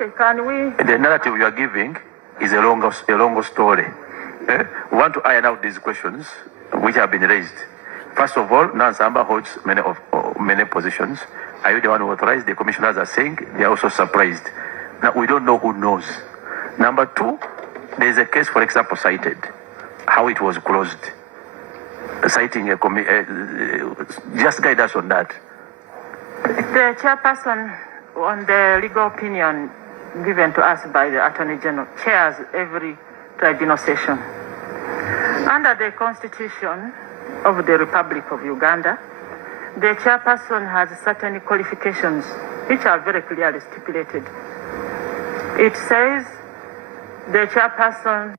Okay, can we? The narrative you are giving is a longer story. We want to iron out these questions which have been raised. First of all, Nansamba holds many positions. Are you the one who authorized? The commissioners are saying they are also surprised. Now, we don't know who knows. Number two, there is a case, for example, cited, how it was closed. Citing just guide us on that. The chairperson, on the legal opinion given to us by the Attorney General, chairs every tribunal session. Under the Constitution of the Republic of Uganda, the chairperson has certain qualifications which are very clearly stipulated. It says the chairperson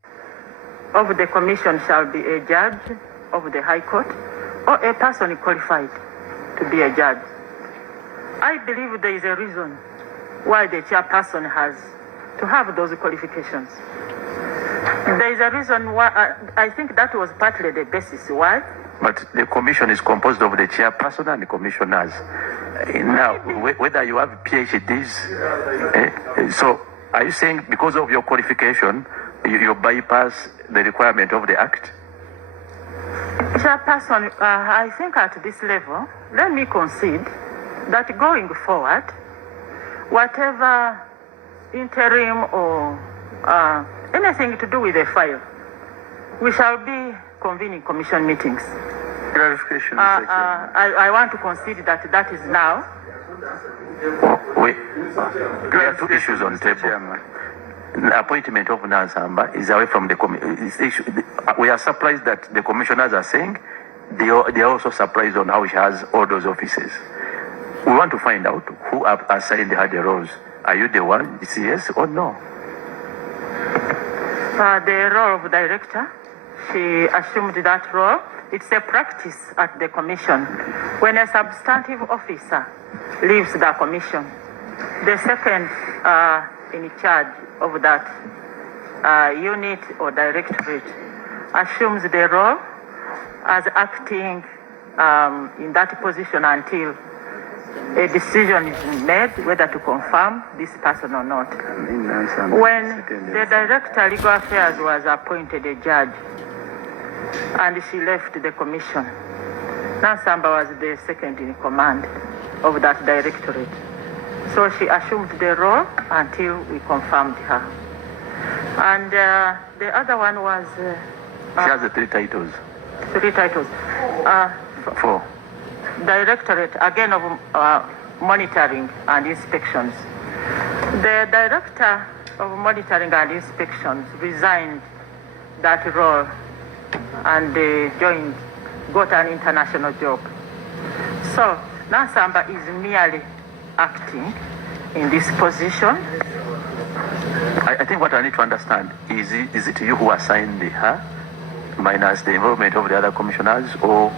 of the commission shall be a judge of the High Court or a person qualified to be a judge. I believe there is a reason why the chairperson has to have those qualifications. There is a reason why, I think that was partly the basis why. But the commission is composed of the chairperson and the commissioners. Now, whether you have PhDs, so are you saying because of your qualification, you bypass the requirement of the Act? Chairperson, I think at this level, let me concede that going forward, whatever interim or anything to do with the file, we shall be convening commission meetings. Clarification, I want to concede that that is now. We have two issues on the table. The appointment of Nansamba is away from the commission. We are surprised that the commissioners are saying they are also surprised on how she has all those offices. We want to find out who have assigned her the roles. Are you the one? It's yes or no? The role of director, she assumed that role. It's a practice at the commission. When a substantive officer leaves the commission, the second in charge of that unit or directorate assumes the role as acting in that position until a decision is made whether to confirm this person or not. When the director legal affairs was appointed a judge and she left the commission, Nansamba was the second in command of that directorate. So she assumed the role until we confirmed her. And the other one was... she has the three titles. Three titles. Four. Directorate, again, of monitoring and inspections. The director of monitoring and inspections resigned that role and got an international job. So Nansamba is merely acting in this position. I think what I need to understand is it you who assigned her minus the involvement of the other commissioners or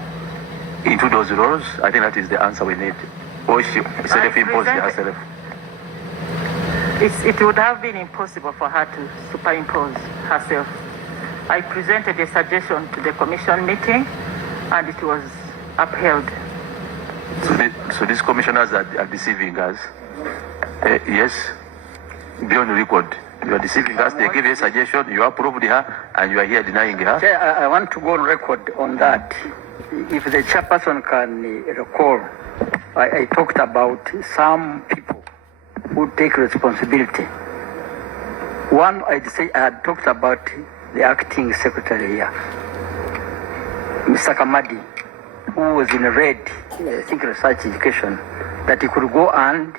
into those roles? I think that is the answer we need. Or she self-imposed herself? It would have been impossible for her to superimpose herself. I presented a suggestion to the commission meeting and it was upheld. So these commissioners are deceiving us? Yes, beyond record. You are deceiving us. They gave you a suggestion, you approved her, and you are here denying her? Chair, I want to go on record on that. If the chairperson can recall, I talked about some people who take responsibility. One, I had talked about the acting secretary here, Mr. Kamadi, who was in red, I think research education, that he could go and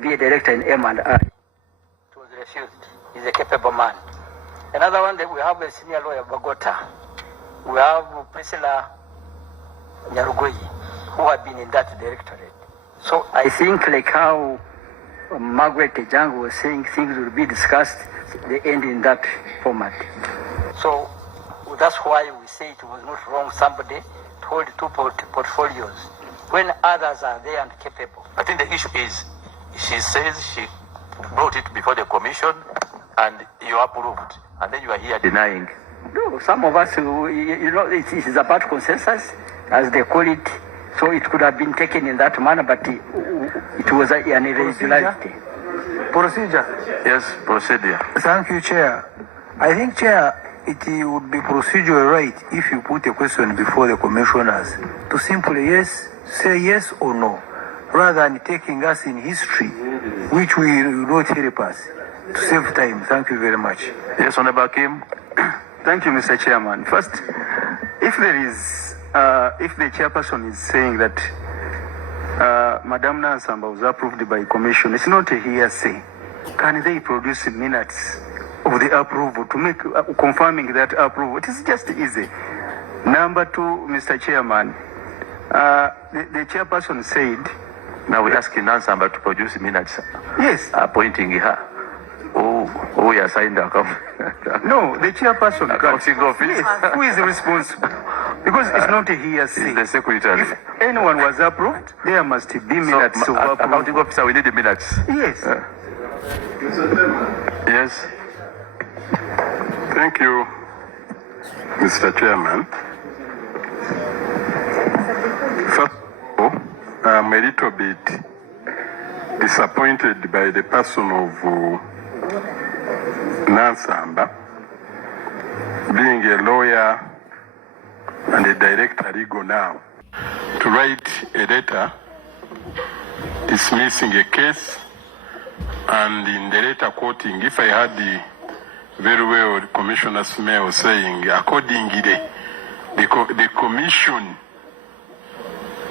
be a director in M&I. It was refused. He's a capable man. Another one, that we have a senior lawyer, Bogota. We have Priscilla Nyarugoyi, who have been in that directorate. So I think like how Margaret Ejang was saying, things will be discussed, they end in that format. So that's why we say it was not wrong somebody to hold two portfolios when others are there and capable. I think the issue is, she says she brought it before the commission and you approved, and then you are here denying. No, some of us, it is about consensus, as they call it. So it could have been taken in that manner, but it was an irregularity. Procedure. Yes, procedure. Thank you, Chair. I think, Chair, it would be procedural right if you put a question before the commissioners to simply say yes or no, rather than taking us in history, which will not help us. To save time. Thank you very much. Yes, Honorable Kim. Thank you, Mr. Chairman. First, if there is, if the chairperson is saying that Madam Nansamba was approved by commission, it's not a hearsay. Can they produce minutes of the approval to make confirming that approval? It is just easy. Number two, Mr. Chairman, the chairperson said. Now we're asking Nansamba to produce minutes. Yes. Appointing her. Oh, you assigned her. No, the chairperson. Accounting office. Yes. Who is responsible? Because it's not a hearsay. It's the secretary. If anyone was approved, there must be minutes of approval. Accounting officer, we need the minutes. Yes. Yes. Thank you, Mr. Chairman. First of all, I'm a little bit disappointed by the person of Nansamba being a lawyer and a director legal now to write a letter dismissing a case, and in the letter quoting, if I had the very well Commissioner Smell saying, accordingly, the commission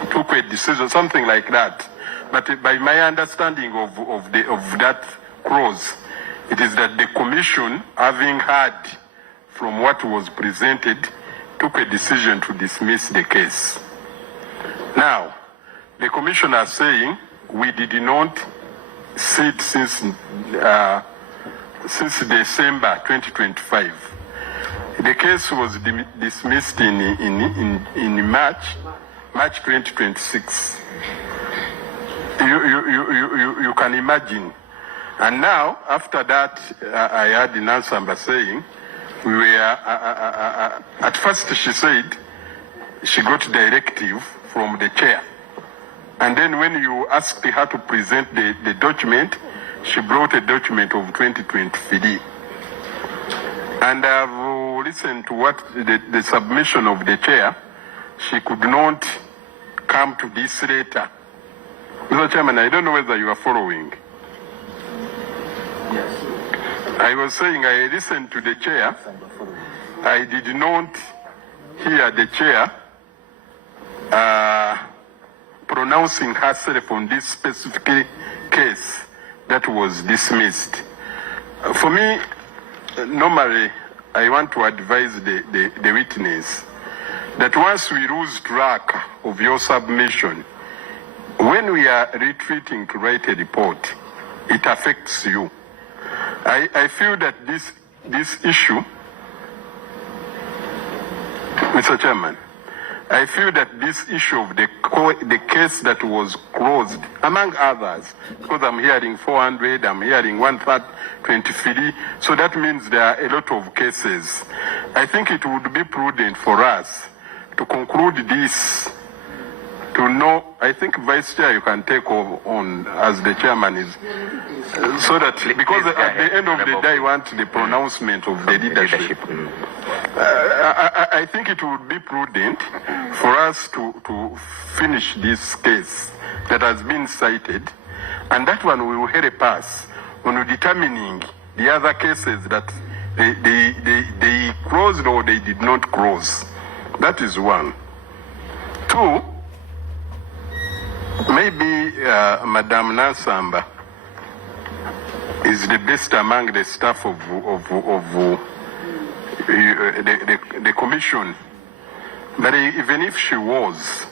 took a decision, something like that. But by my understanding of that clause, it is that the commission, having heard from what was presented, took a decision to dismiss the case. Now, the commissioner is saying we did not sit since December 2025. The case was dismissed in March 2026. You can imagine. And now, after that, I heard Nansamba saying, we were, at first she said she got directive from the chair. And then when you asked her to present the document, she brought a document of 2023. And I've listened to what the submission of the chair. She could not come to this later. Mr. Chairman, I don't know whether you are following. Yes. I was saying I listened to the chair. I did not hear the chair pronouncing herself on this specific case that was dismissed. For me, normally, I want to advise the witness that once we lose track of your submission, when we are retreating to write a report, it affects you. I feel that this issue, Mr. Chairman, I feel that this issue of the case that was closed, among others, because I'm hearing 400, I'm hearing 123, so that means there are a lot of cases. I think it would be prudent for us to conclude this, to know. I think Vice Chair, you can take on as the chairman is, so that, because at the end of the day, I want the pronouncement of the leadership. I think it would be prudent for us to finish this case that has been cited, and that one will help us on determining the other cases that they closed or they did not close. That is one. Two, maybe Madam Nansamba is the best among the staff of the commission. But even if she was,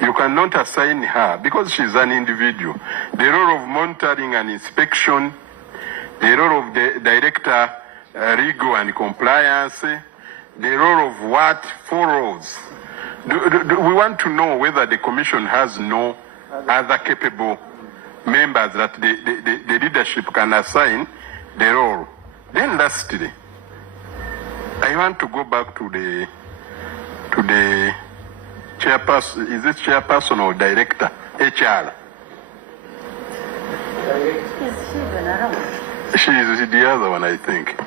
you cannot assign her, because she's an individual, the role of monitoring and inspection, the role of the director, legal and compliance, the role of what follows. We want to know whether the commission has no other capable members that the leadership can assign the role. Then lastly, I want to go back to the chairperson. Is it chairperson or director? HR. She is the other one, I think.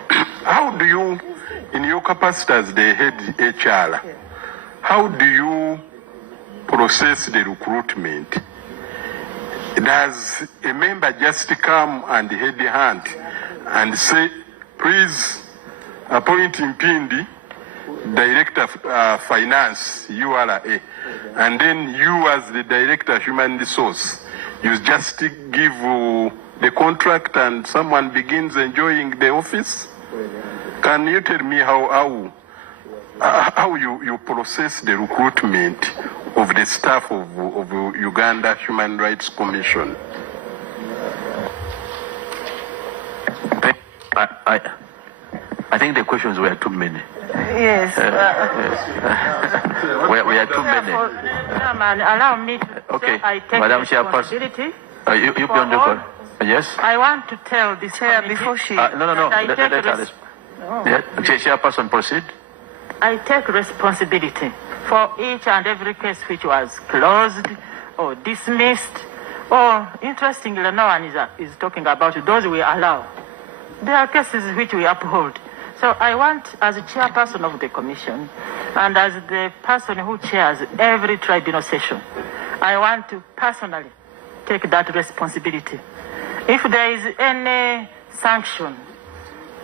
How do you, in your capacity as the head HR, how do you process the recruitment? Does a member just come and head hunt and say, please appoint Mpindi, Director of Finance, URA, and then you as the Director Human Resource, you just give the contract and someone begins enjoying the office? Can you tell me how you process the recruitment of the staff of Uganda Human Rights Commission? I think the questions were too many. Yes. We are too many. Chairman, allow me to Okay, say I take Madam responsibility. You be on the all- call. Yes? I want to tell this Chair, committee before she... No. that I Let take her res- yeah. Chairperson, proceed. I take responsibility for each and every case which was closed or dismissed, or interestingly, no one is talking about those we allow. There are cases which we uphold. So I want, as a chairperson of the commission, and as the person who chairs every tribunal session, I want to personally take that responsibility. If there is any sanction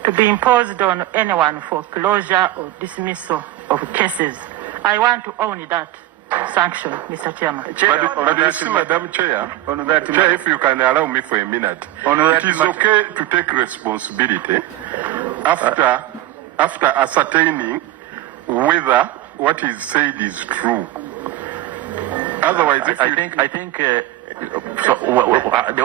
to be imposed on anyone for closure or dismissal of cases, I want to own that sanction, Mr. Chairman. But you see, Madam Chair, Chair, if you can allow me for a minute, it is okay to take responsibility after ascertaining whether what is said is true. Otherwise, if I think the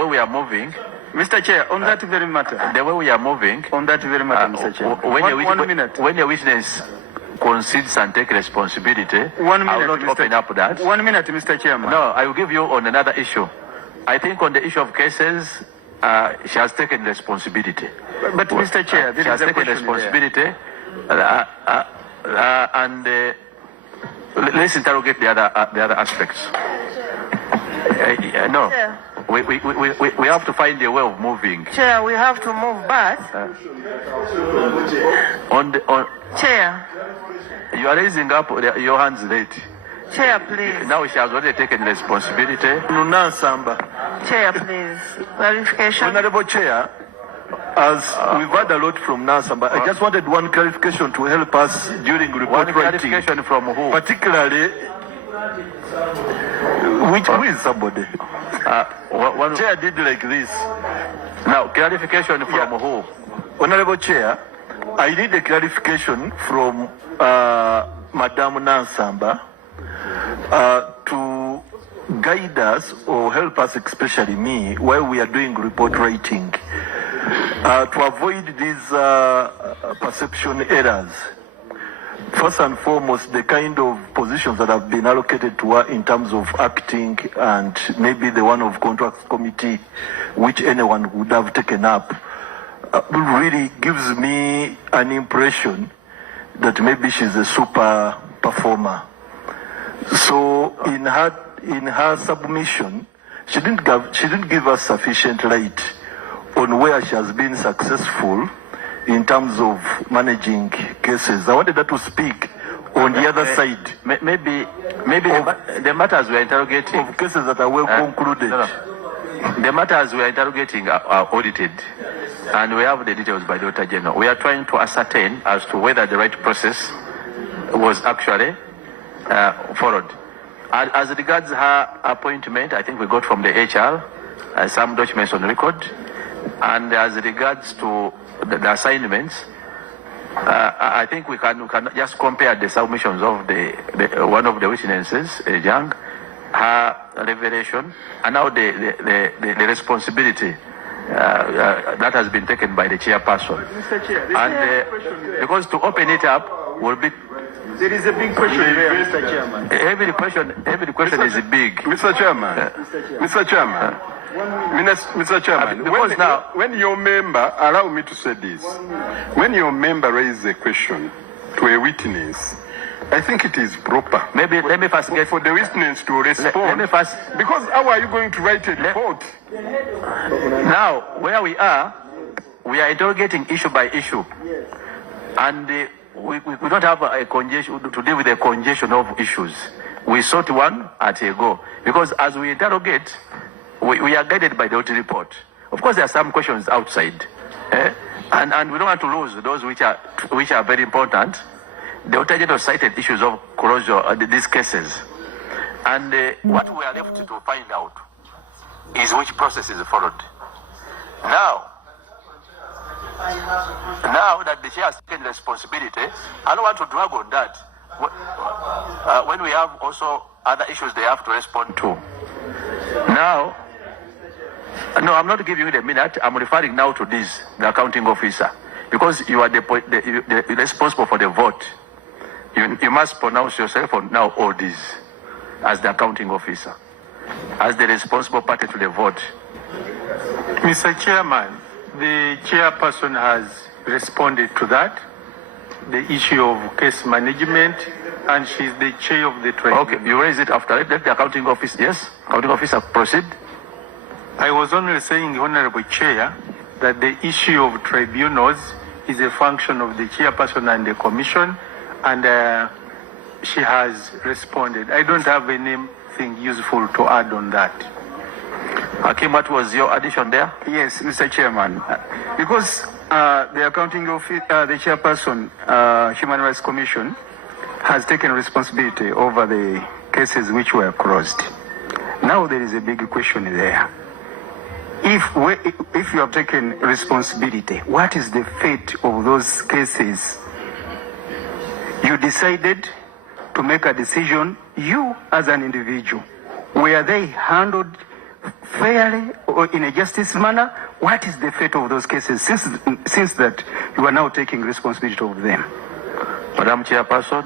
way we are moving, Mr. Chair, on that very matter. the way we are moving, On that very matter, Mr. Chair. when minute. when a witness concedes and take responsibility, 1 minute, I will not Mr. open up that. 1 minute, Mr. Chairman. No, I will give you on another issue. I think on the issue of cases, she has taken responsibility. But Mr. Chair, She there has is a taken question there. responsibility, and let's interrogate the other aspects. No, Chair. we have to find a way of moving. Chair, we have to move back. On Chair, you are raising up your hands late. Chair, please. Now she has already taken responsibility. Nunansamba. Chair, please. Clarification. Honorable Chair, as we've heard a lot from Nansamba, I just wanted one clarification to help us during One report writing. clarification from who? Particularly, who is somebody? One, Chair did like this. now, clarification from Yeah. who? Honorable Chair, I need a clarification from Madam Nansamba to guide us or help us, especially me, while we are doing report writing, to avoid these perception errors. First and foremost, the kind of positions that have been allocated to her in terms of acting and maybe the one of contracts committee, which anyone would have taken up, really gives me an impression that maybe she's a super performer. So in her submission, she didn't give us sufficient light on where she has been successful in terms of managing cases. I wanted her to speak on the other side Maybe the matters we are interrogating. of cases that are well concluded. No. The matters we are interrogating are audited, and we have the details by the Auditor General. We are trying to ascertain as to whether the right process was actually followed. As regards her appointment, I think we got from the HR some documents on record, and as regards to the assignments, I think we can just compare the submissions of the one of the witnesses, Young, her revelation, and now the responsibility that has been taken by the chairperson. Mr. Chair, And because to open it up will be there is a big question there, Mr. Chairman. every question is big. Mr. Chairman, Mr. Chairman, Mr. Chairman, Because now- when your member, allow me to say this, when your member raises a question to a witness, I think it is proper. Maybe let me first get for the witness to respond. Let me first, because how are you going to write a report? now where we are interrogating issue by issue, and we don't have a congestion to deal with the congestion of issues. We sort one at a go, because as we interrogate, we are guided by the audit report. Of course, there are some questions outside, and we don't want to lose those which are very important. The auditor general cited issues of closure these cases, and what we are left to find out is which process is followed. Now that the chair has taken responsibility, I don't want to drag on that. When we have also other issues they have to respond to. Now, no, I'm not giving you the minute. I'm referring now to this, the accounting officer, because you are the responsible for the vote. You must pronounce yourself on now all this as the accounting officer, as the responsible party to the vote. Mr. Chairman, the chairperson has responded to that, the issue of case management, and she's the chair of the tribunal. Okay, you raise it after. Let the accounting officer, yes, accounting officer proceed. I was only saying, Honorable Chair, that the issue of tribunals is a function of the chairperson and the commission, and she has responded. I don't have anything useful to add on that. Hakim, what was your addition there? Yes, Mr. Chairman. Because the accounting office, the chairperson, Human Rights Commission, has taken responsibility over the cases which were closed. Now there is a big question there. If you have taken responsibility, what is the fate of those cases? You decided to make a decision, you as an individual. Were they handled fairly or in a justice manner? What is the fate of those cases since that you are now taking responsibility of them? Madam Chairperson.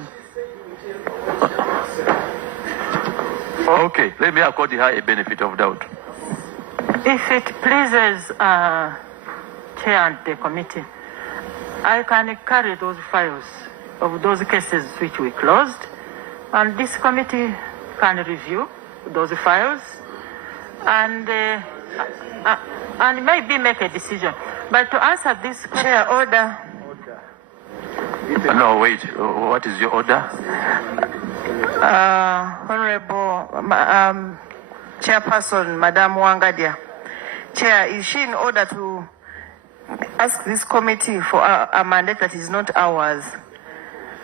Okay, let me accord her a benefit of doubt. If it pleases Chair and the committee, I can carry those files of those cases which we closed, and this committee can review those files and maybe make a decision. But to answer this Chair, order. No, wait. What is your order? Honorable Chairperson, Madam Wangadya. Chair, is she in order to ask this committee for a mandate that is not ours?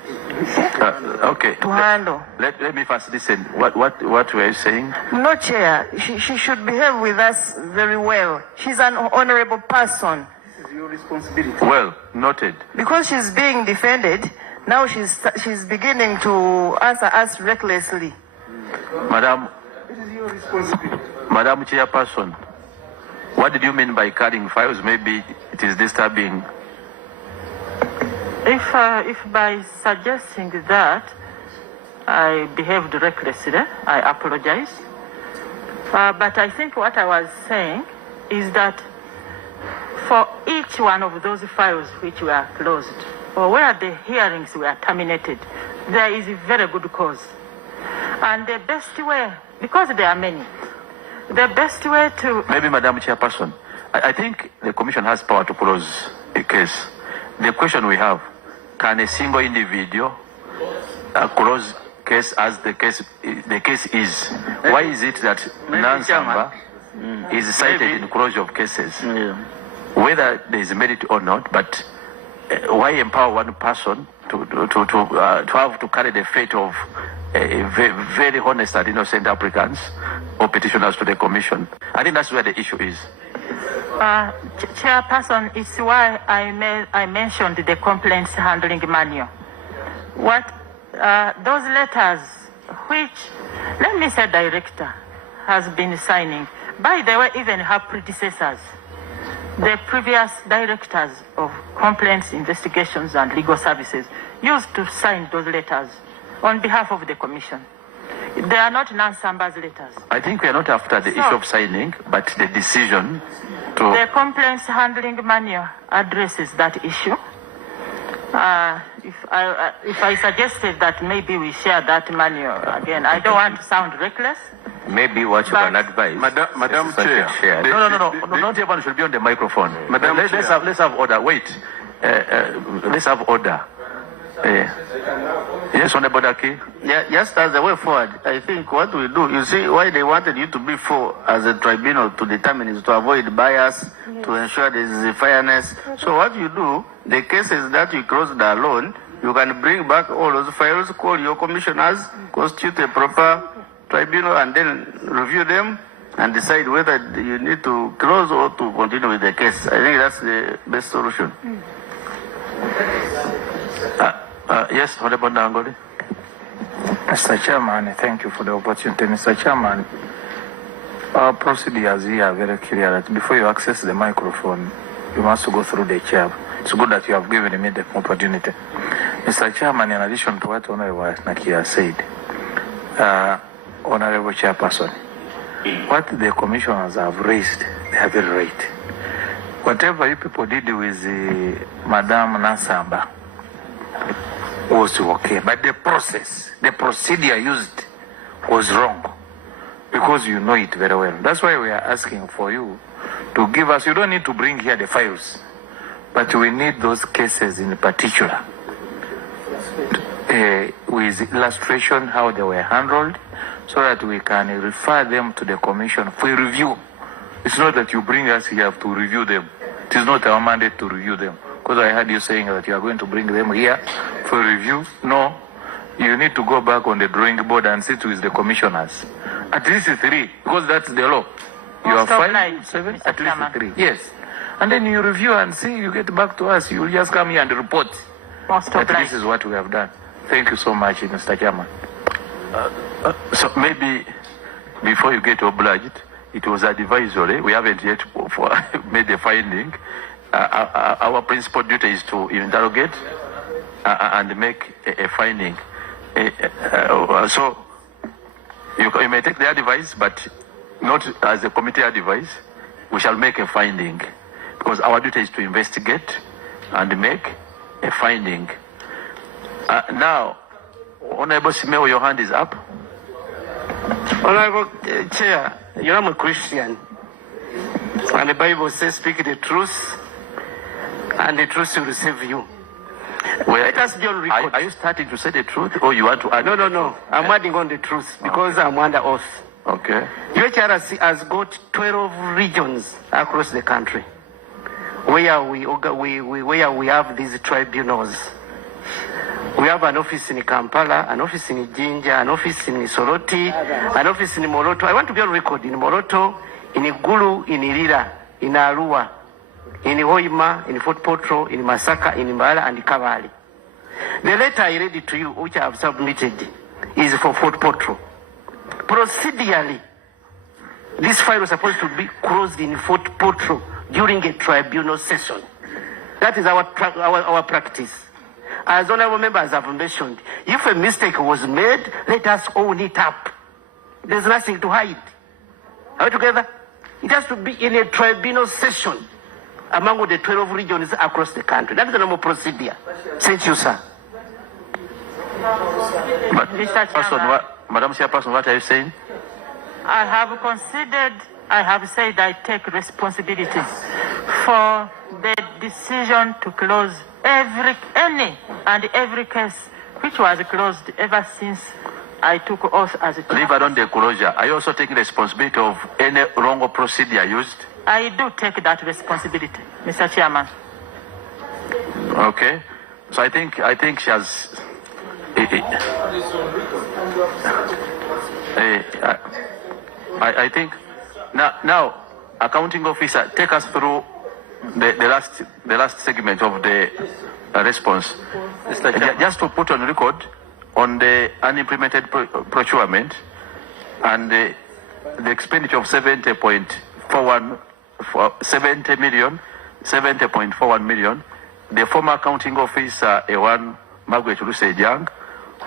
Okay. To handle. Let me first listen. What were you saying? No, Chair. She should behave with us very well. She's an honorable person. This is your responsibility. Well, noted. Because she's being defended, now she's beginning to answer us recklessly. Madam. It is your responsibility. Madam Chairperson, what did you mean by carrying files? Maybe it is disturbing. If by suggesting that I behaved recklessly, I apologize. But I think what I was saying is that for each one of those files which were closed, or where the hearings were terminated, there is a very good cause. And the best way, because there are many, the best way to... Maybe, Madam Chairperson, I think the Commission has power to close a case. The question we have, can a single individual close case as the case is? Why is it that non-samba is cited in closure of cases? Whether there is merit or not, but why empower one person to have to carry the fate of very honest and innocent applicants or petitioners to the Commission? I think that's where the issue is. Chairperson, it's why I mentioned the complaints handling manual. Those letters which, let me say, director has been signing. By the way, even her predecessors, the previous directors of complaints, investigations, and legal services used to sign those letters on behalf of the Commission. They are not non-Samba's letters. I think we are not after the issue of signing, but the decision to... The complaints handling manual addresses that issue. If I suggested that maybe we share that manual again, I don't want to sound reckless. Maybe what you can advise. Madam Chair. No, not everyone should be on the microphone. Madam let's Chair. have order. Wait. Let's have order. Yes, Honorable Daki. Yeah, just as a way forward, I think what we do, you see, why they wanted you to be for as a tribunal to determine is to avoid bias, to ensure there is a fairness. So what you do, the cases that you closed alone, you can bring back all those files, call your commissioners, constitute a proper tribunal, and then review them and decide whether you need to close or to continue with the case. I think that's the best solution. Yes, Honorable Nangoli. Mr. Chairman, thank you for the opportunity. Mr. Chairman, our procedures here are very clear that before you access the microphone, you must go through the chair. It's good that you have given me the opportunity. Mr. Chairman, in addition to what Honorable Nakia said, Honorable Chairperson, what the commissioners have raised, they have very right. Whatever you people did with Madam Nansamba was okay, but the process, the procedure used was wrong, because you know it very well. That's why we are asking for you to give us, you don't need to bring here the files, but we need those cases in particular, with illustration how they were handled, so that we can refer them to the commission for review. It's not that you bring us here to review them. It is not our mandate to review them. Because I heard you saying that you are going to bring them here for review. No, you need to go back on the drawing board and sit with the commissioners. At least 3, because that's the law. You are 5, 7, at least 3. Yes. And then you review and see, you get back to us. You will just come here and report that this is what we have done. Thank you so much, Mr. Chairman. So maybe before you get obliged, it was advisory. We haven't yet made a finding. Our principal duty is to interrogate and make a finding. So you may take the advice, but not as a committee advice. We shall make a finding, because our duty is to investigate and make a finding. Now, Honorable Simeo, your hand is up. Honorable Chair, you are a Christian, and the Bible says, speak the truth, and the truth will save you. Well, let us be on record. Are you starting to say the truth, or you want to add? No. I'm adding on the truth, because I'm under oath. Okay. UHRC has got 12 regions across the country where we have these tribunals. We have an office in Kampala, an office in Jinja, an office in Soroti, an office in Moroto. I want to be on record in Moroto, in Igulu, in Irira, in Arua, in Hoima, in Fort Potro, in Masaka, in Mbala, and Kavali. The letter I read it to you, which I have submitted, is for Fort Potro. Procedurally, this file was supposed to be closed in Fort Potro during a tribunal session. That is our practice. As honorable members have mentioned, if a mistake was made, let us own it up. There's nothing to hide. Are we together? It has to be in a tribunal session among the 12 regions across the country. That is the normal procedure. Thank you, sir. Madam Chairperson, what are you saying? I have considered, I have said I take responsibility for the decision to close every case which was closed ever since I took oath as a chairman. Leave alone the closure. Are you also taking responsibility of any wrong procedure used? I do take that responsibility, Mr. Chairman. Okay. So I think she has. I think now accounting officer, take us through the last segment of the response. Just to put on record on the unimplemented procurement and the expenditure of 70.41 million, the former accounting officer Ewan Margaret Rusejang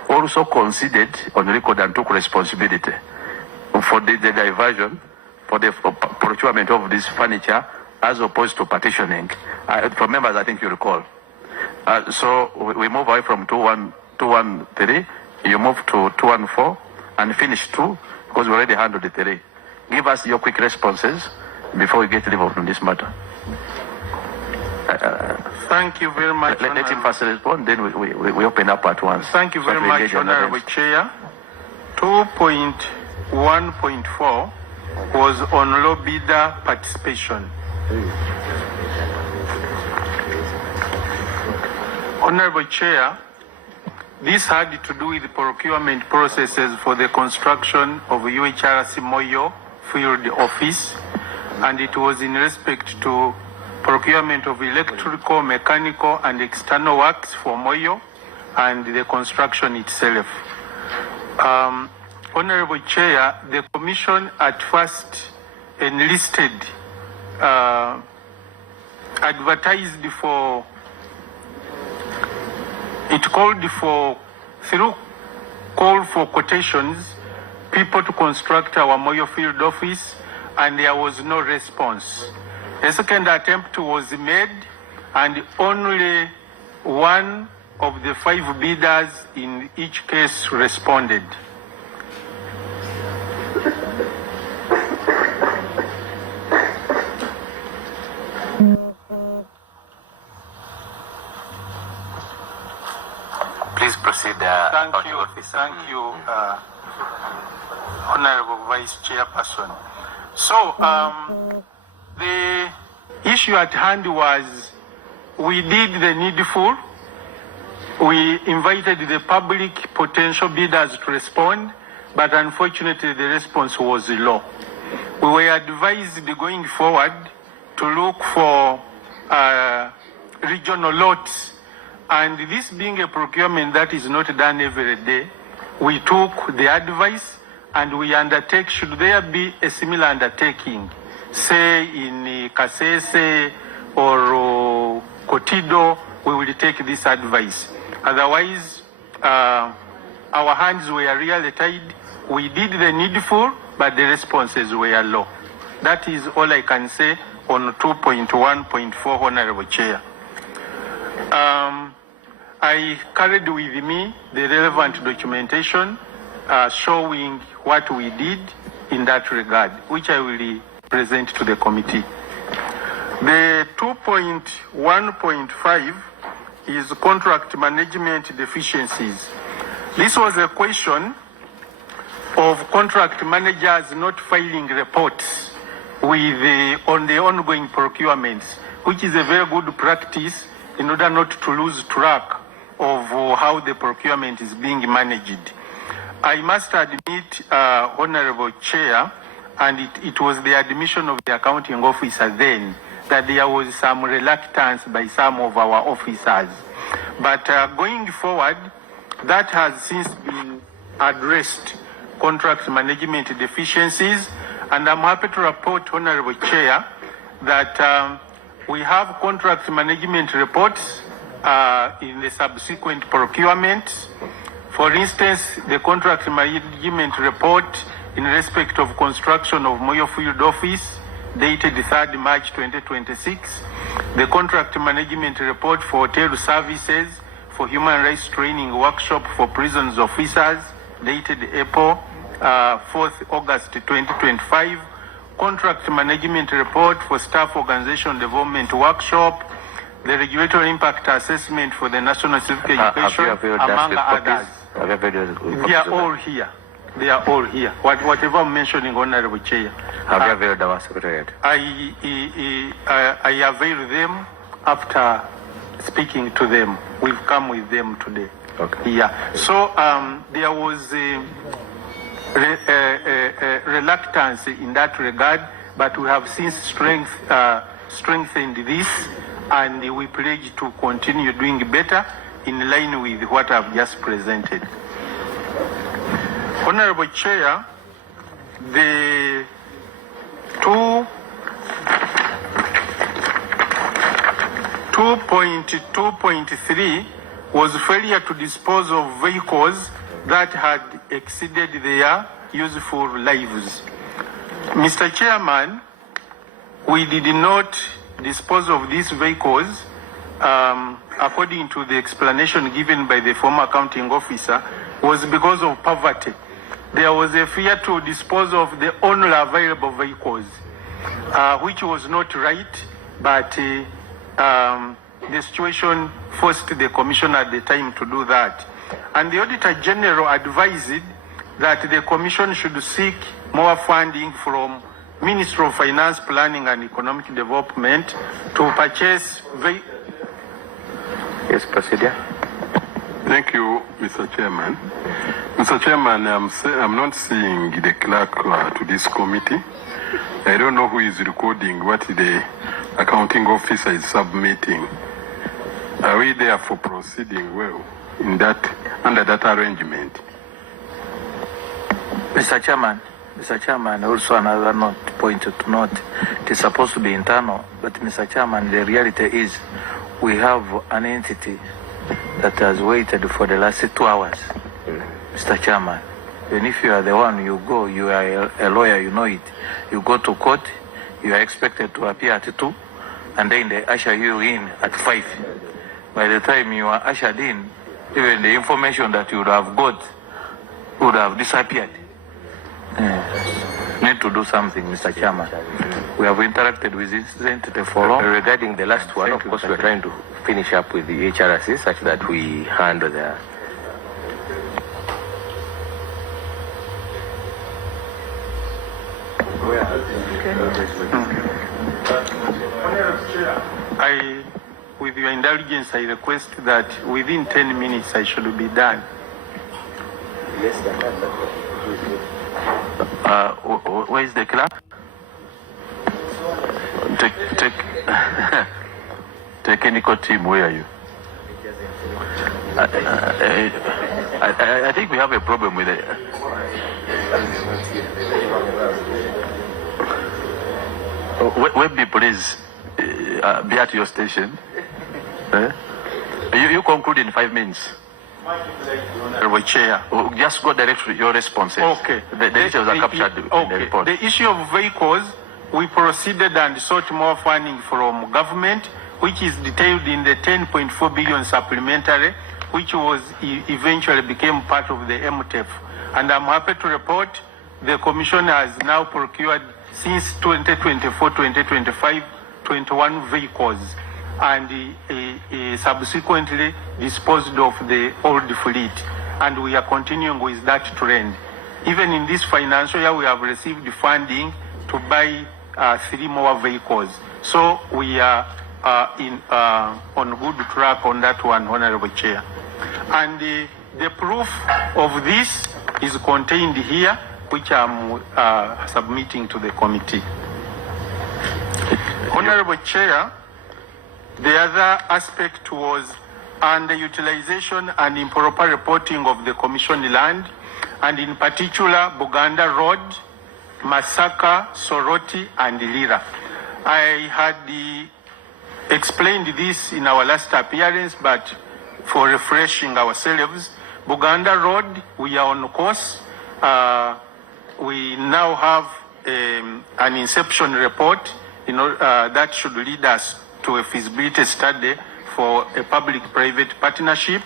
also conceded on record and took responsibility for the diversion for the procurement of this furniture as opposed to partitioning. For members, I think you recall. So we move away from 213, you move to 214 and finish 2 because we already handled the 3. Give us your quick responses before we get involved in this matter. Thank you very much. Let him first respond, then we open up at once. Thank you very much, Honorable Chair. 2.1.4 was on low bidder participation. Honorable Chair, this had to do with procurement processes for the construction of UHRC Moyo field office, and it was in respect to procurement of electrical, mechanical, and external works for Moyo and the construction itself. Honorable Chair, the Commission at first enlisted, advertised for, it called for, through call for quotations, people to construct our Moyo field office, and there was no response. A second attempt was made, and only one of the 5 bidders in each case responded. Please proceed. Thank you, Honorable Vice Chairperson. So, the issue at hand was we did the needful. We invited the public potential bidders to respond, but unfortunately the response was low. We were advised going forward to look for regional lots, and this being a procurement that is not done every day, we took the advice and we undertake, should there be a similar undertaking, say in COSASE or Cotido, we will take this advice. Otherwise, our hands were really tied. We did the needful, but the responses were low. That is all I can say on 2.1.4, Honorable Chair. I carried with me the relevant documentation showing what we did in that regard, which I will present to the committee. The 2.1.5 is contract management deficiencies. This was a question of contract managers not filing reports with on the ongoing procurements, which is a very good practice in order not to lose track of how the procurement is being managed. I must admit, Honorable Chair, and it was the admission of the accounting officer then, that there was some reluctance by some of our officers. But going forward, that has since been addressed, contract management deficiencies, and I'm happy to report, Honorable Chair, that we have contract management reports in the subsequent procurement. For instance, the contract management report in respect of construction of Moyo Field Office, dated 3rd March 2026, the contract management report for hotel services for human rights training workshop for prisons officers, dated April 4th August 2025, contract management report for staff organization development workshop, the regulatory impact assessment for the national civic education, among others. They are all here. They are all here. Whatever I'm mentioning, Honorable Chair. Have you availed our secretariat? I availed them after speaking to them. We've come with them today. Okay. Yeah. So there was a reluctance in that regard, but we have since strengthened this, and we pledge to continue doing better in line with what I've just presented. Honorable Chair, the 2.2.3 was failure to dispose of vehicles that had exceeded their useful lives. Mr. Chairman, we did not dispose of these vehicles according to the explanation given by the former accounting officer, was because of poverty. There was a fear to dispose of the only available vehicles, which was not right, but the situation forced the commission at the time to do that. And the Auditor General advised that the commission should seek more funding from Ministry of Finance, Planning and Economic Development to purchase Yes, Procedure. Thank you, Mr. Chairman. Mr. Chairman, I'm not seeing the clerk to this committee. I don't know who is recording what the accounting officer is submitting. Are we therefore proceeding well in that, under that arrangement? Mr. Chairman, also another point to note, it is supposed to be internal, but Mr. Chairman, the reality is we have an entity that has waited for the last 2 hours, Mr. Chairman. And if you are the one, you go, you are a lawyer, you know it. You go to court, you are expected to appear at 2, and then they usher you in at 5. By the time you are ushered in, even the information that you would have got would have disappeared. Need to do something, Mr. Chairman. We have interacted with this entity for long. Regarding the last one, of course, we're trying to finish up with the UHRC such that we handle the... With your indulgence, I request that within 10 minutes I should be done. Where is the clerk? Technical team, where are you? I think we have a problem with it. Webby, please be at your station. You conclude in 5 minutes. Chair. Just go direct to your responses. Okay. The details are captured in the report. The issue of vehicles, we proceeded and sought more funding from government, which is detailed in the 10.4 billion supplementary, which was eventually became part of the MTF. And I'm happy to report the Commission has now procured since 2024-2025 21 vehicles and subsequently disposed of the old fleet. And we are continuing with that trend. Even in this financial year, we have received funding to buy 3 more vehicles. So we are on good track on that one, Honorable Chair. And the proof of this is contained here, which I'm submitting to the committee. Honorable Chair, the other aspect was underutilization and improper reporting of the commission land, and in particular Buganda Road, Masaka, Soroti, and Lira. I had explained this in our last appearance, but for refreshing ourselves, Buganda Road, we are on course. We now have an inception report, that should lead us to a feasibility study for a public-private partnership,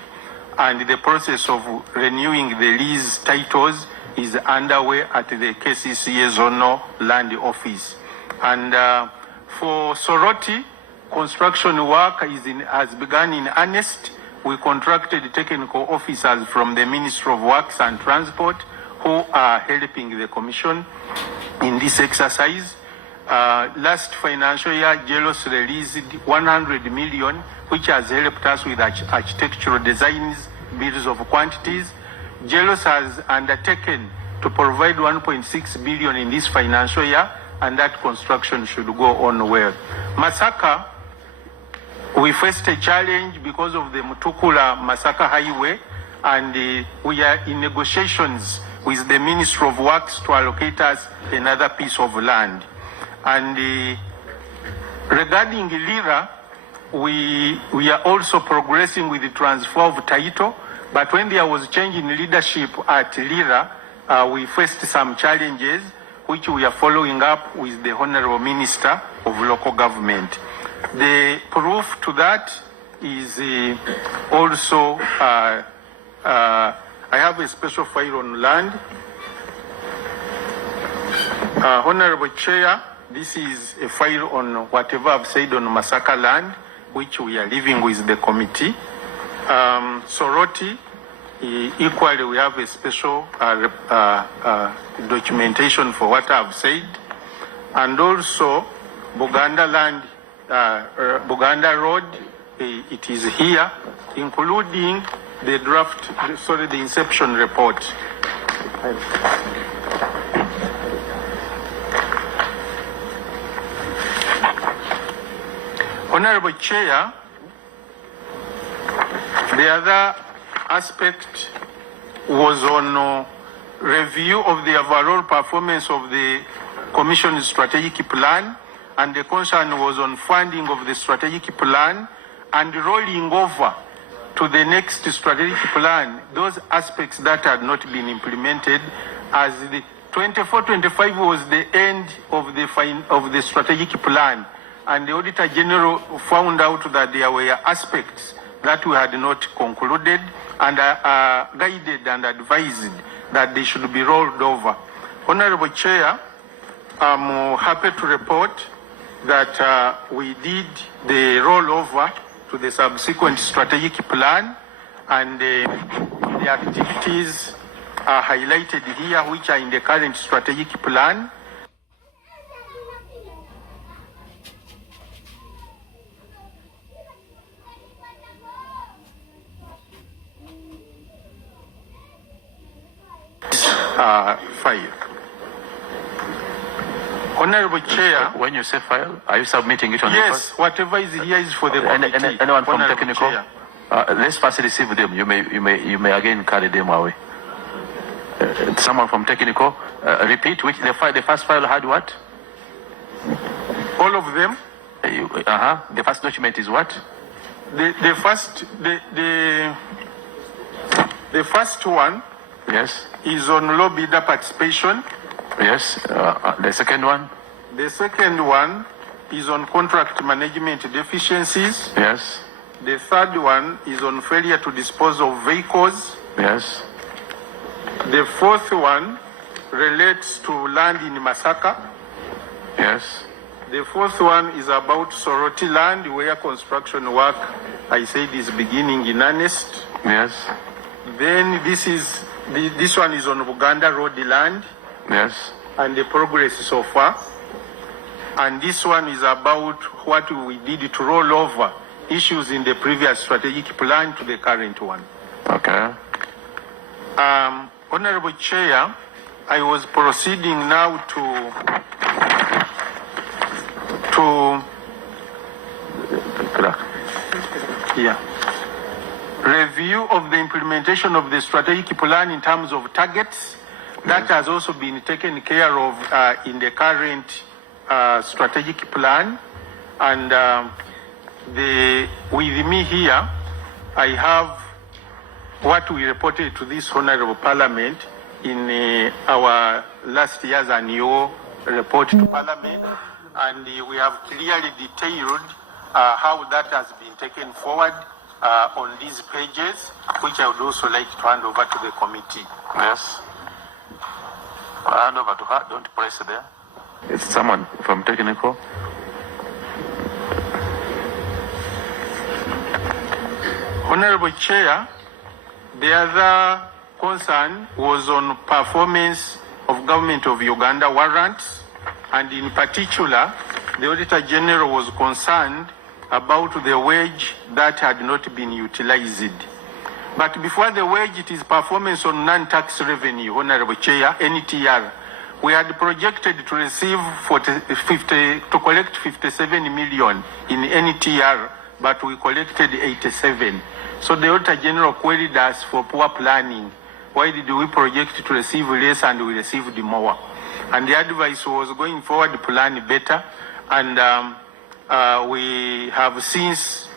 and the process of renewing the lease titles is underway at the KCCA Zonal Land Office. And for Soroti, construction work has begun in earnest. We contracted technical officers from the Ministry of Works and Transport who are helping the Commission in this exercise. Last financial year, JELOS released 100 million, which has helped us with architectural designs, bills of quantities. JELOS has undertaken to provide 1.6 billion in this financial year, and that construction should go on well. Masaka, we faced a challenge because of the Mutukula-Masaka Highway, and we are in negotiations with the Ministry of Works to allocate us another piece of land. And regarding Lira, we are also progressing with the transfer of title, but when there was change in leadership at Lira, we faced some challenges, which we are following up with the Honorable Minister of Local Government. The proof to that is also, I have a special file on land. Honorable Chair, this is a file on whatever I've said on Masaka land, which we are leaving with the committee. Soroti, equally we have a special documentation for what I've said. And also Buganda land, Buganda Road, it is here, including the draft, sorry, the inception report. Honorable Chair, the other aspect was on review of the overall performance of the Commission's strategic plan, and the concern was on funding of the strategic plan and rolling over to the next strategic plan those aspects that had not been implemented, as the 24-25 was the end of the strategic plan, and the Auditor General found out that there were aspects that we had not concluded and guided and advised that they should be rolled over. Honorable Chair, I'm happy to report that we did the rollover to the subsequent strategic plan, and the activities are highlighted here which are in the current strategic plan. File. Honorable Chair. When you say file, are you submitting it on Yes, whatever is here is for the committee. Anyone from Honorable technical? Chair. Let's first receive them. You may again carry them away. Someone from technical, repeat which the first file had what? All of them. The first document is what? The first one. Yes. Is on low bidder participation. Yes. The second one. The second one is on contract management deficiencies. Yes. The third one is on failure to dispose of vehicles. Yes. The fourth one relates to land in Masaka. Yes. The fourth one is about Soroti land, where construction work, I said, is beginning in earnest. Yes. Then this one is on Buganda Road land. Yes. And the progress so far. And this one is about what we did to roll over issues in the previous strategic plan to the current one. Okay. Honorable Chair, I was proceeding now to review of the implementation of the strategic plan in terms of targets. That has also been taken care of in the current strategic plan. And with me here, I have what we reported to this Honorable Parliament in our last year's annual report to Parliament. And we have clearly detailed how that has been taken forward on these pages, which I would also like to hand over to the committee. Yes. Hand over to her. Don't press there. It's someone from technical. Honorable Chair, the other concern was on performance of Government of Uganda warrants, and in particular, the Auditor General was concerned about the wage that had not been utilized. But before the wage, it is performance on non-tax revenue, Honorable Chair, NTR. We had projected to receive to collect 57 million in NTR, but we collected 87. So the Auditor General queried us for poor planning. Why did we project to receive less and we received more? And the advice was going forward, plan better. And we have since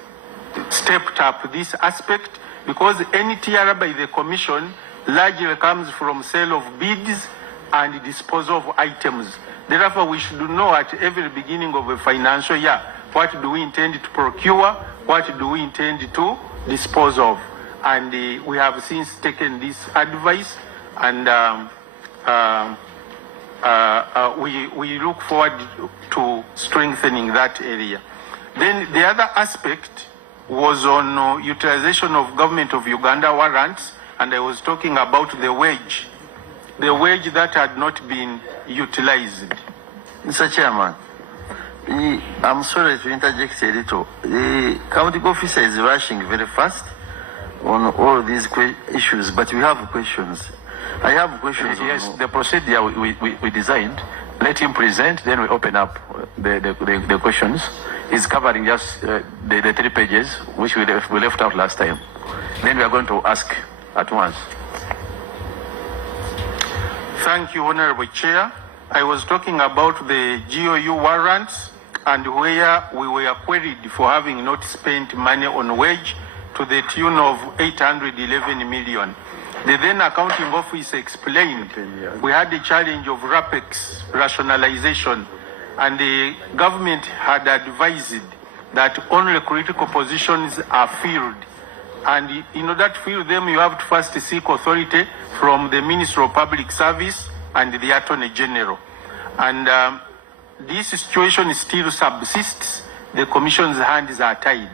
stepped up this aspect, because NTR by the Commission largely comes from sale of bids and disposal of items. Therefore, we should know at every beginning of a financial year what do we intend to procure, what do we intend to dispose of. And we have since taken this advice, and we look forward to strengthening that area. Then the other aspect was on utilization of Government of Uganda warrants, and I was talking about the wage that had not been utilized. Mr. Chairman, I'm sorry to interject a little. The county officer is rushing very fast on all these issues, but we have questions. I have questions. Yes, the procedure we designed, let him present, then we open up the questions. He's covering just the 3 pages, which we left out last time. Then we are going to ask at once. Thank you, Honorable Chair. I was talking about the GOU warrants and where we were queried for having not spent money on wage to the tune of 811 million. The then accounting office explained we had the challenge of RAPEX rationalization, and the government had advised that only critical positions are filled. And in order to fill them, you have to first seek authority from the Ministry of Public Service and the Attorney General. And this situation still subsists. The Commission's hands are tied.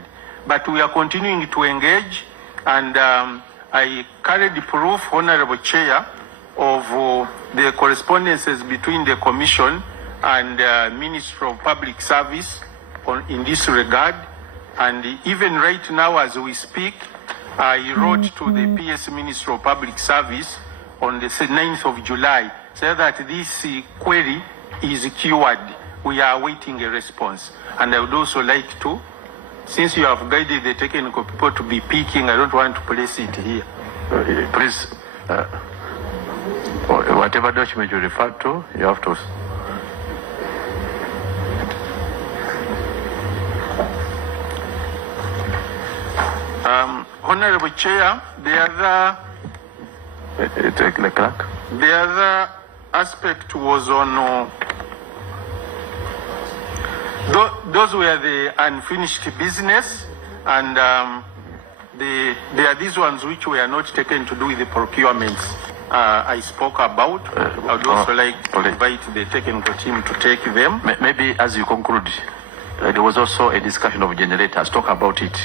But we are continuing to engage, and I carried the proof, Honorable Chair, of the correspondences between the Commission and Ministry of Public Service in this regard. And even right now as we speak, I wrote to the PS Ministry of Public Service on the 9th of July, so that this query is cured. We are awaiting a response. And I would also like to, since you have guided the technical people to be picking, I don't want to place it here. Please, whatever document you refer to, you have to. Honorable Chair, the other aspect was on those were the unfinished business, and there are these ones which were not taken to do with the procurements I spoke about. I would also like to invite the technical team to take them. Maybe as you conclude, there was also a discussion of generators. Talk about it.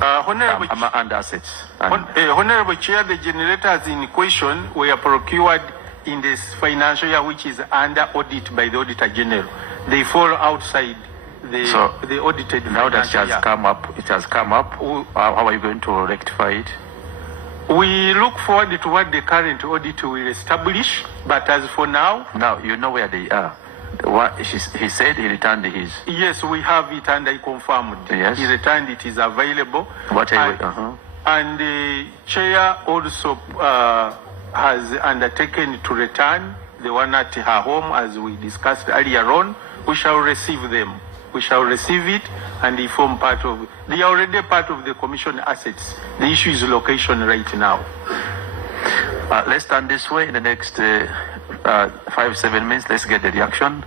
Honorable and assets. Honorable Chair, the generators in question were procured in this financial year, which is under audit by the Auditor General. They fall outside the audited. Now that it has come up. How are you going to rectify it? We look forward to what the current audit will establish, but as for now. Now you know where they are. He said he returned his. Yes, we have it, and I confirmed. Yes. He returned it, is available. What are you? And the chair also has undertaken to return the one at her home, as we discussed earlier on. We shall receive them. We shall receive it, and they form part of. They are already part of the Commission assets. The issue is location right now. Let's turn this way in the next 5-7 minutes. Let's get the reaction.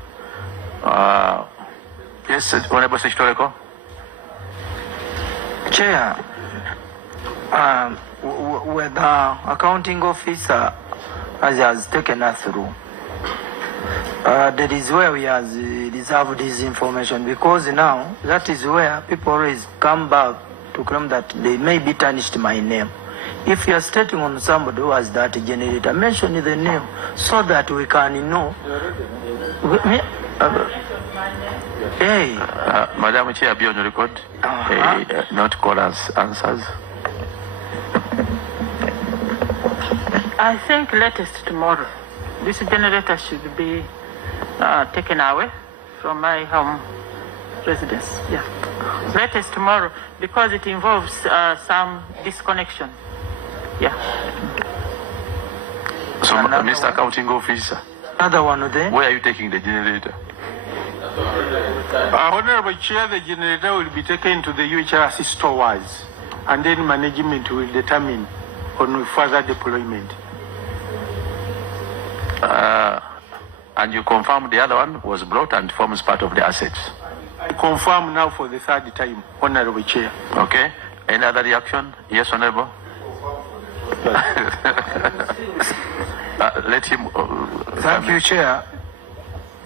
Yes, Honorable Historical. Chair, with the accounting officer has taken us through, that is where we have reserved this information, because now that is where people always come back to claim that they may be tarnished my name. If you are stating on somebody who has that generator, mention the name so that we can know. Madam Chair, be on the record. Not call us answers. I think latest tomorrow, this generator should be taken away from my home residence. Yeah, latest tomorrow, because it involves some disconnection. Yeah. So, Mr. Accounting Officer, another one there. Where are you taking the generator? Honorable Chair, the generator will be taken to the UHRC stores, and then management will determine on further deployment. And you confirm the other one was brought and forms part of the assets? I confirm now for the third time, Honorable Chair. Okay. Any other reaction? Yes, Honorable. Let him. Thank you, Chair.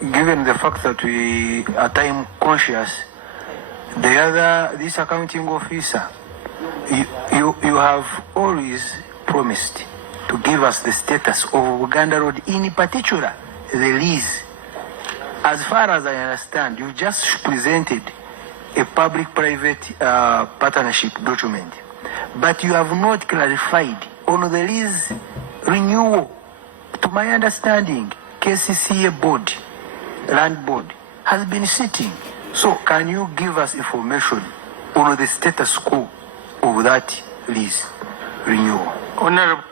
Given the fact that we are time conscious, this accounting officer, you have always promised to give us the status of Uganda Road, in particular the lease. As far as I understand, you just presented a public-private partnership document, but you have not clarified on the lease renewal. To my understanding, KCCA board, land board, has been sitting. So can you give us information on the status quo of that lease renewal? Honorable,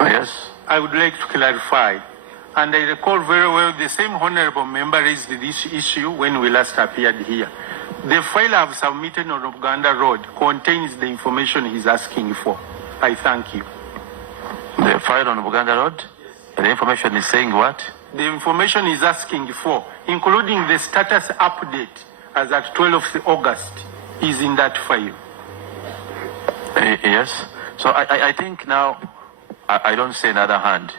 Yes. I would like to clarify. And I recall very well the same honorable member raised this issue when we last appeared here. The file I have submitted on Uganda Road contains the information he's asking for. I thank you. The file on Uganda Road, the information is saying what? The information he's asking for, including the status update as at 12th August, is in that file. Yes. So I think now, I don't say another hand.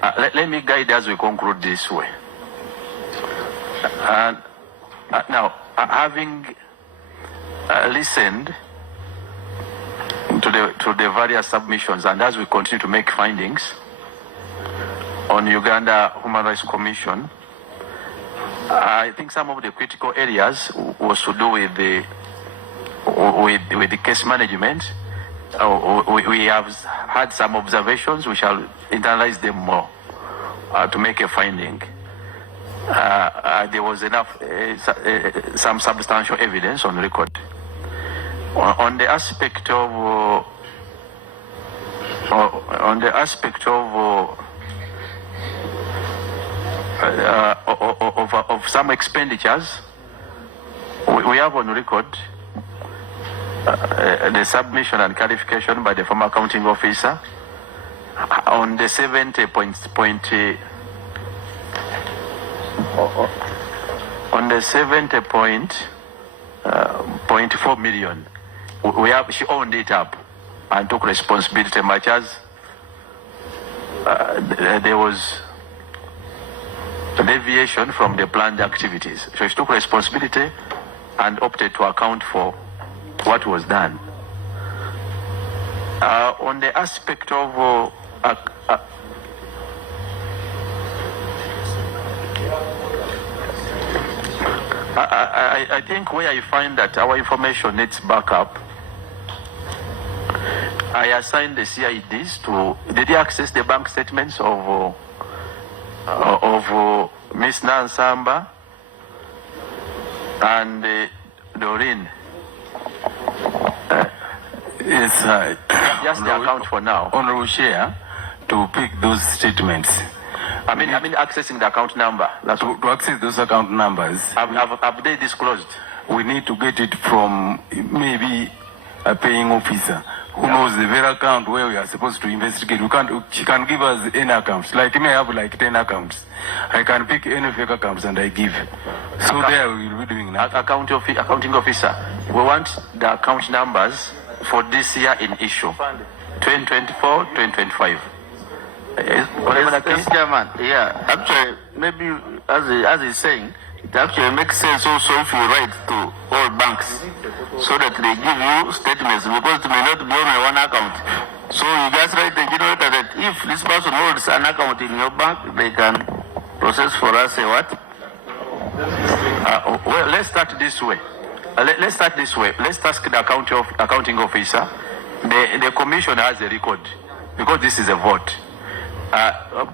Let me guide as we conclude this way. Now, having listened to the various submissions, and as we continue to make findings on Uganda Human Rights Commission, I think some of the critical areas was to do with the case management. We have had some observations. We shall internalize them more to make a finding. There was enough, some substantial evidence on record. On the aspect of some expenditures, we have on record the submission and clarification by the former accounting officer on the 70.4 million. She owned it up and took responsibility, much as there was a deviation from the planned activities. So she took responsibility and opted to account for what was done. On the aspect of I think where I find that our information needs backup, I assigned the CIDs to. Did you access the bank statements of Miss Nansamba and Doreen? Yes, just the account for now. Honorable Chair, to pick those statements. I mean, accessing the account number. That's to access those account numbers. Have they disclosed? We need to get it from maybe a paying officer who knows the very account where we are supposed to investigate. She can give us any accounts. Like me, I have like 10 accounts. I can pick any fake accounts and I give. So there we will be doing that. Accounting officer, we want the account numbers for this year in issue 2024, 2025. Yes, Chairman. Yeah, actually, maybe as he's saying, it actually makes sense also if you write to all banks so that they give you statements, because it may not be only one account. So you just write the generator that if this person holds an account in your bank, they can process for us a what? Well, let's start this way. Let's ask the accounting officer. The commission has a record because this is a vote.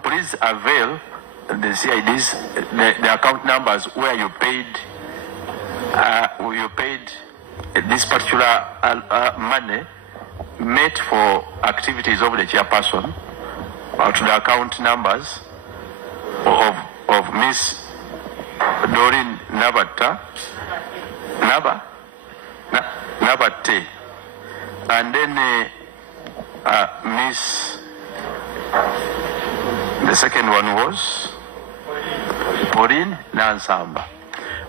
Please avail the CIDs, the account numbers where you paid this particular money made for activities of the chairperson, to the account numbers of Miss Doreen Nabate, and then Miss. The second one was Pauline Nansamba.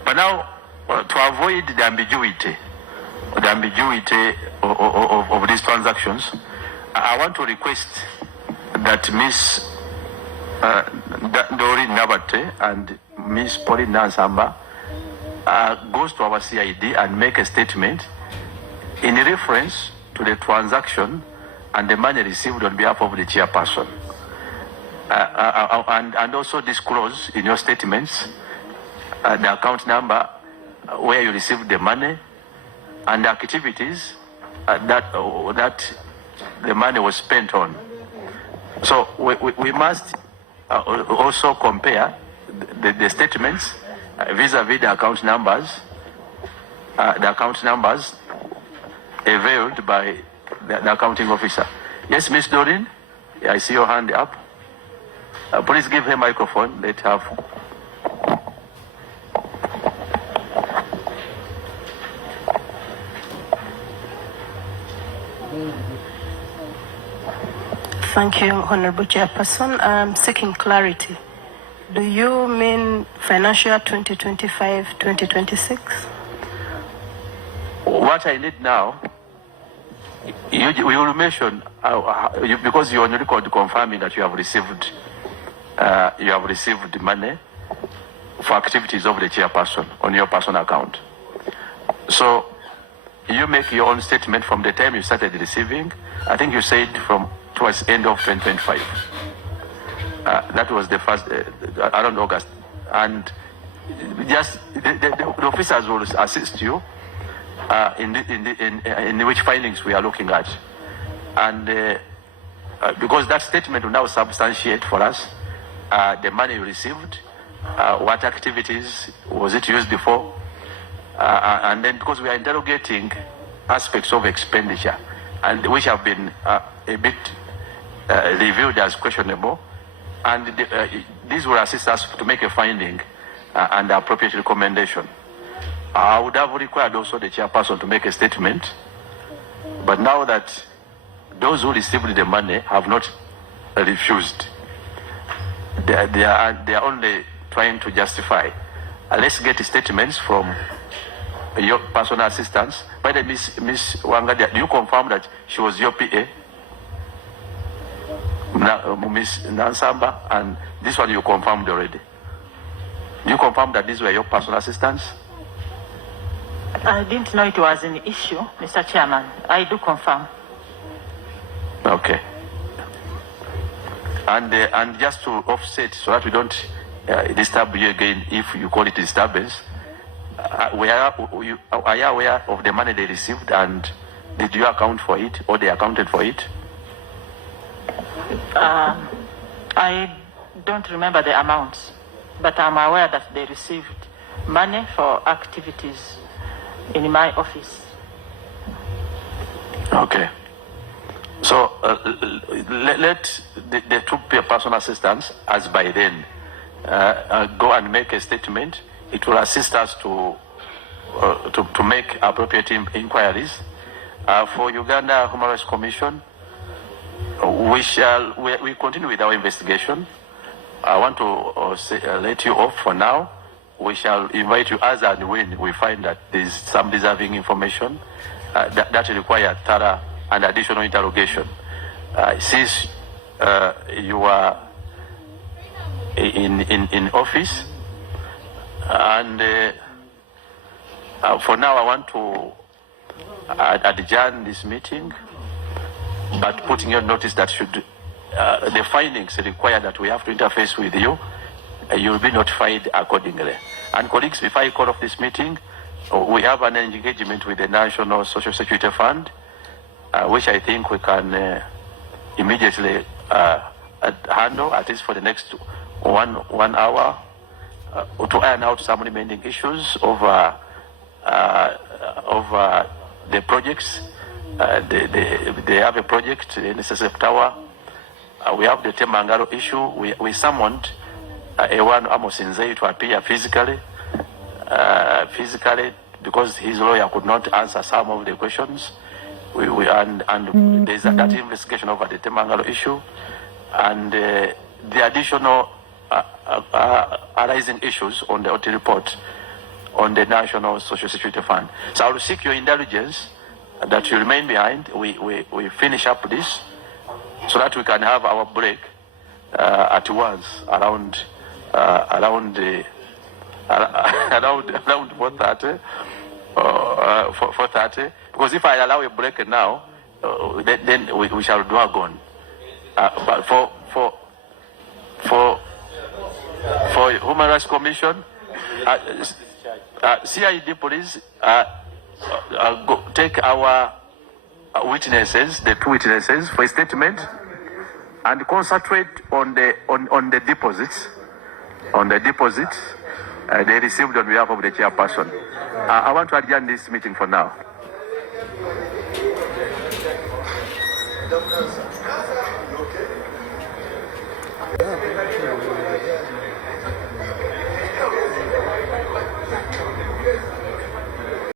But now, to avoid the ambiguity of these transactions, I want to request that Ms. Doreen Nabate and Ms. Pauline Nansamba goes to our CID and make a statement in reference to the transaction and the money received on behalf of the chairperson. And also disclose in your statements the account number where you received the money and the activities that the money was spent on. So we must also compare the statements vis-a-vis the account numbers availed by the accounting officer. Yes, Ms. Doreen, I see your hand up. Please give her a microphone. Let her. Thank you, Honorable Chairperson. I'm seeking clarity. Do you mean financial 2025-2026? What I need now, you will mention because you are on record confirming that you have received money for activities of the chairperson on your personal account. So you make your own statement from the time you started receiving. I think you said from towards end of 2025. That was the first around August, and just the officers will assist you in which findings we are looking at, and because that statement will now substantiate for us the money you received, what activities was it used for, and then because we are interrogating aspects of expenditure and which have been a bit reviewed as questionable, and these will assist us to make a finding and appropriate recommendation. I would have required also the chairperson to make a statement, but now that those who received the money have not refused, they are only trying to justify. Let's get statements from your personal assistants. By the Miss Wangadya, do you confirm that she was your PA? Miss Nansamba, and this one you confirmed already. Do you confirm that these were your personal assistants? I didn't know it was an issue, Mr. Chairman. I do confirm. Okay. And just to offset so that we don't disturb you again if you call it disturbance, are you aware of the money they received, and did you account for it or they accounted for it? I don't remember the amounts, but I'm aware that they received money for activities in my office. Okay. So let the two personal assistants, as by then, go and make a statement. It will assist us to make appropriate inquiries. For Uganda Human Rights Commission, we continue with our investigation. I want to let you off for now. We shall invite you as and when we find that there is some deserving information that require thorough and additional interrogation. Since you are in office, and for now I want to adjourn this meeting, but putting your notice that should the findings require that we have to interface with you, you will be notified accordingly. And colleagues, before I call off this meeting, we have an engagement with the National Social Security Fund, which I think we can immediately handle, at least for the next one hour, to iron out some remaining issues over the projects. They have a project in the SSF Tower. We have the Temangalo issue. We summoned Ewan Amosinzei to appear physically because his lawyer could not answer some of the questions. And there's that investigation over the Temangalo issue, and the additional arising issues on the OT report. on the National Social Security Fund. So I will seek your indulgence that you remain behind. We finish up this so that we can have our break at once around 4:30. 4:30. Because if I allow a break now, then we shall drag on. But for Human Rights Commission, CID police take our witnesses, the two witnesses, for a statement, and concentrate on the deposits. On the deposits they received on behalf of the chairperson. I want to adjourn this meeting for now.